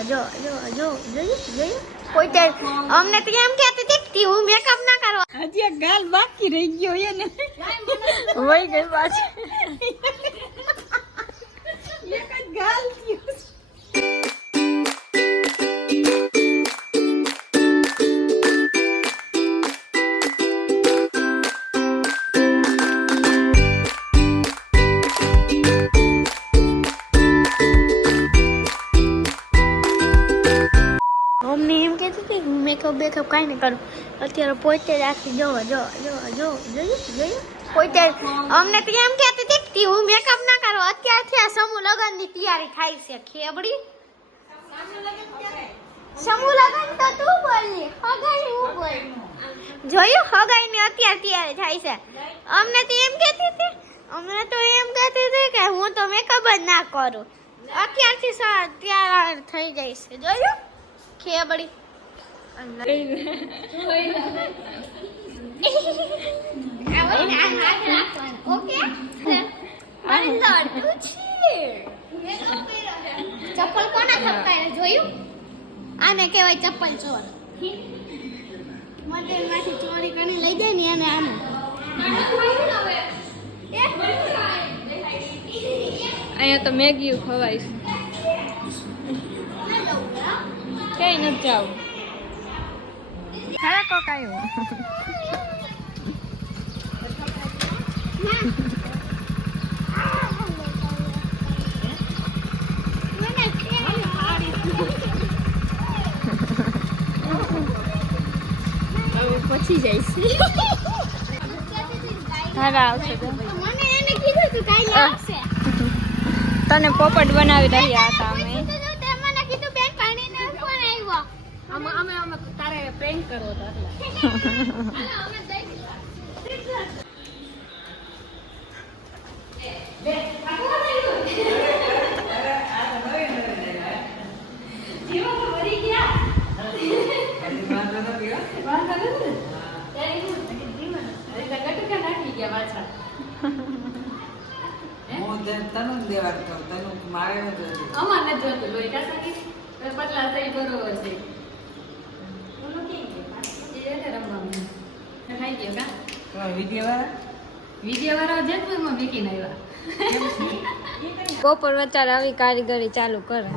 જો જોયું કોઈ તે અમને તો એમ કહેતી હતી હું મેકઅપ ના કરો હજી એક ગાલ બાકી રહી ગયો એને વહી ગઈ પાછી એક જ ગાલ થયો મેકઅપ કાંઈ નહીં કરું અત્યારે પોતે જ આખી જોયું પોતે અમને તો એમ કહેતી હતી હું મેકઅપ ના કરું અત્યારથી આ સમૂહ લગ્નની તૈયારી થાય છે ખેબડી સમૂહ લગ્ન તો તું બોલી હગાઈ હું બોલ જોયું હગાઈની અત્યારે તૈયારી થાય છે અમને તો એમ કહેતી હતી કે હું તો મેકઅપ જ ના કરું અત્યારથી તૈયાર થઈ જાય છે જોયું ખેબડી ચપ્પલ કોના થપકાય જોયું આને કહેવાય ચપ્પલ ચોર મંદિરમાંથી ચોરી કરીને લઈ જાય ને એને આને અહીંયા તો મેગી ખવાય છે કઈ નથી જાવ ખરા કોક આવ્યો પછી જઈશ ખરા આવશે મને એને કીધું તું કાઈ આવશે તને પોપટ બનાવી રહ્યા હતા અમે મને કીધું બેન પાણીને ફોન આવ્યો અમે તારે પ્રેન્ક કરવો હતો બપોર વચાર આવી કારીગરી ચાલુ કરે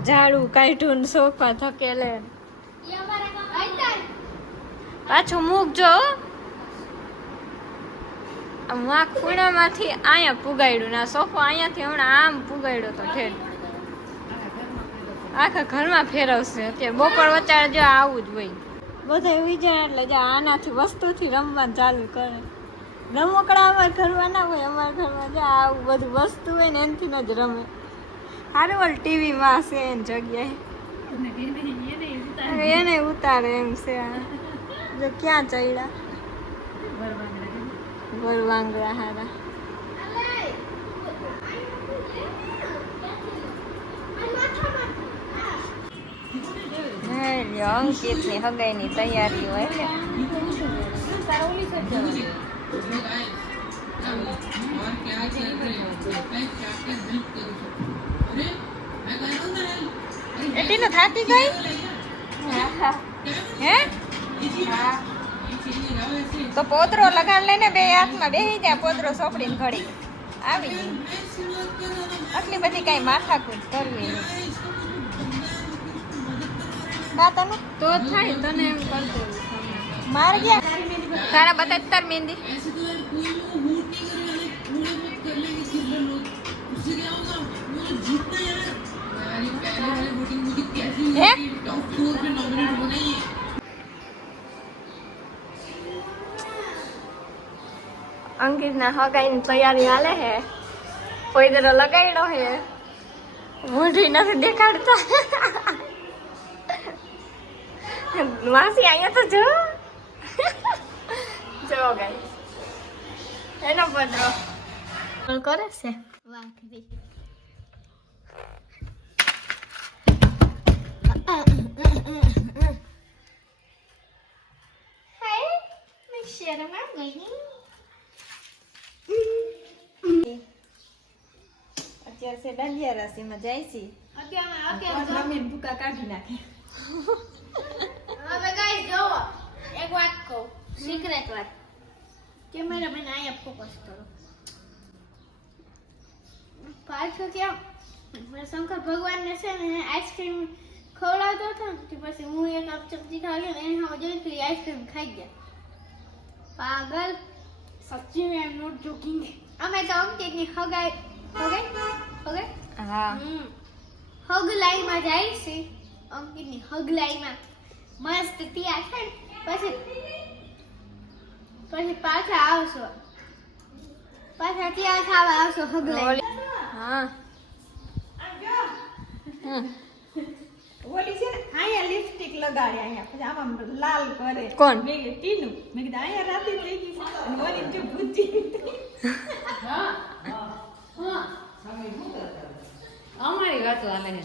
ઝાડુ કાઢ્યું સોફા થકેલે પાછું મૂકજો આ ખૂણામાંથી અહીંયા પુગાડ્યું ને આ સોફો અહીંયાથી હમણાં આમ પુગાડ્યો તો ઠેઠ આખા ઘરમાં ફેરવશે અત્યારે બપોર વચાર જો આવું જ હોય બધા વિચાર એટલે જો આનાથી વસ્તુથી રમવાનું ચાલુ કરે રમકડા અમારા ઘરમાં ના હોય અમારા ઘરમાં જો આવું બધું વસ્તુ હોય ને એનાથી જ રમે સારું ઓલ ટીવીમાં છે એની જગ્યાએ એને ઉતારે એમ છે જો ક્યાં ચડ્યા વરવાંગડા હારા અંકિત ની હગાઈ ની તૈયારી હોય એટલી નો થાતી ગઈ હે તો પોતરો લગાડ લઈને બે હાથમાં બેસી જાય પોતરો સોપડીને ઘડી આવી ગઈ આટલી બધી કઈ માથાકૂટ કરવી તને તો થાય તને એમ કરતો માર ગયા તારા બતા તાર મહેંદી અંકિત ના હગાઈની તૈયારી હાલે હે પોઈદરો લગાડ્યો હે મોઢી નથી દેખાડતા માસી અહીંયા તો જો જો ગાઈસ એનો પદરો કરે છે વાકરી હાય મેં શરમ આ ગઈ અત્યારે છે દાંડિયા રાશિમાં જાય છે જમીન ભૂકા કાઢી નાખે. હવે ગાઈસ જોવો એક વાત કહું સિક્રેટ વાત કેમેરા મેન અહીંયા ફોકસ કરો પાછું કેમ શંકર ભગવાનને છે ને આઈસ્ક્રીમ ખવડાવતો હતો ને તે પછી હું એક કપ ચમચી ખાવી ને એને જોઈ કે આઈસ્ક્રીમ ખાઈ ગયા પાગલ સચ્ચી મે એમ નોટ જોકિંગ અમે તો અંકિતની હગાઈ હા હગલાઈમાં જાય છે અંકિતની હગલાઈમાં મસ્ત તૈયાર થાય પછી પાછા આવશો પાછા તૈયાર થવા આવશો હગલાઈ હા ઓલી છે ને અહીંયા લિપસ્ટિક લગાડે અહીંયા પછી આમ લાલ કરે કોણ? મેં કીધું ટીનું મેં કીધું અહીંયા રાતી થઈ ગઈ છે અને ઓલી જો ભૂતી અમારી વાત હાલે છે.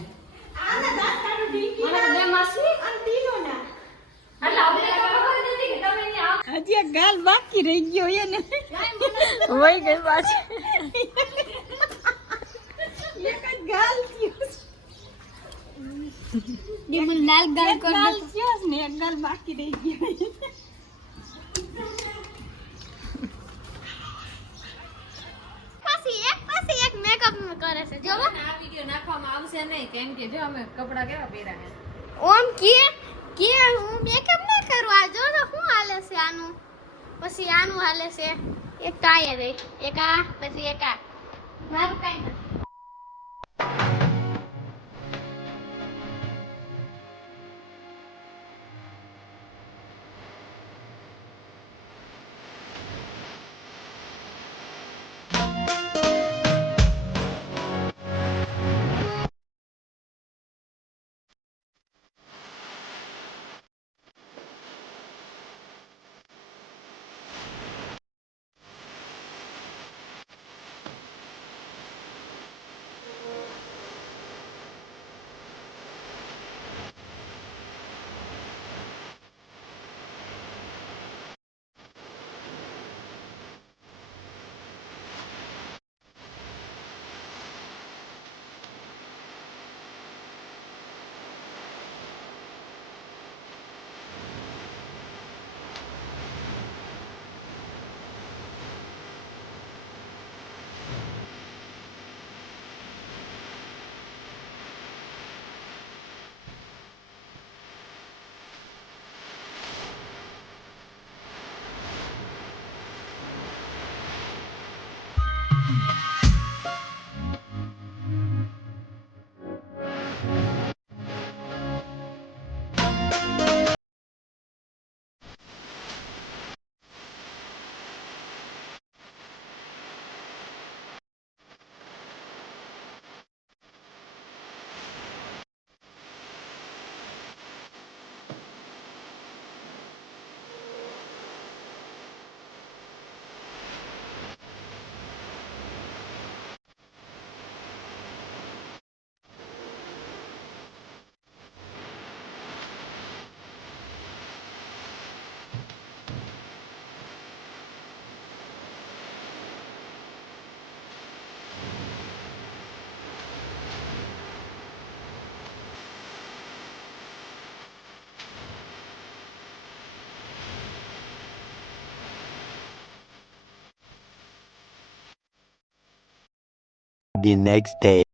આના દાંત કાઢું ઢીંકી મને બે માસી અને ટીનો ના એટલે અમને તો ખબર જ નથી કે તમે અહીંયા હજી એક ગાલ બાકી રહી ગયો એને વહી ગઈ પાછી. એક જ ગાલ થયો ये मन लाल गाल એક ગાલ થયો છે ને એક ગાલ બાકી રહી ગયો પછી એક મેકઅપ કરે છે જો આ વિડિયો નાખવામાં આવશે નહીં કેમ કે જો અમે કપડા કેવા પહેર્યા છે. ઓમ કે હું મેકઅપ ન કરું આ જો તો શું હાલે છે આનું પછી આનું હાલે છે એક ટાયર એક આ પછી એક આ મારું કાઈ નથી The next day.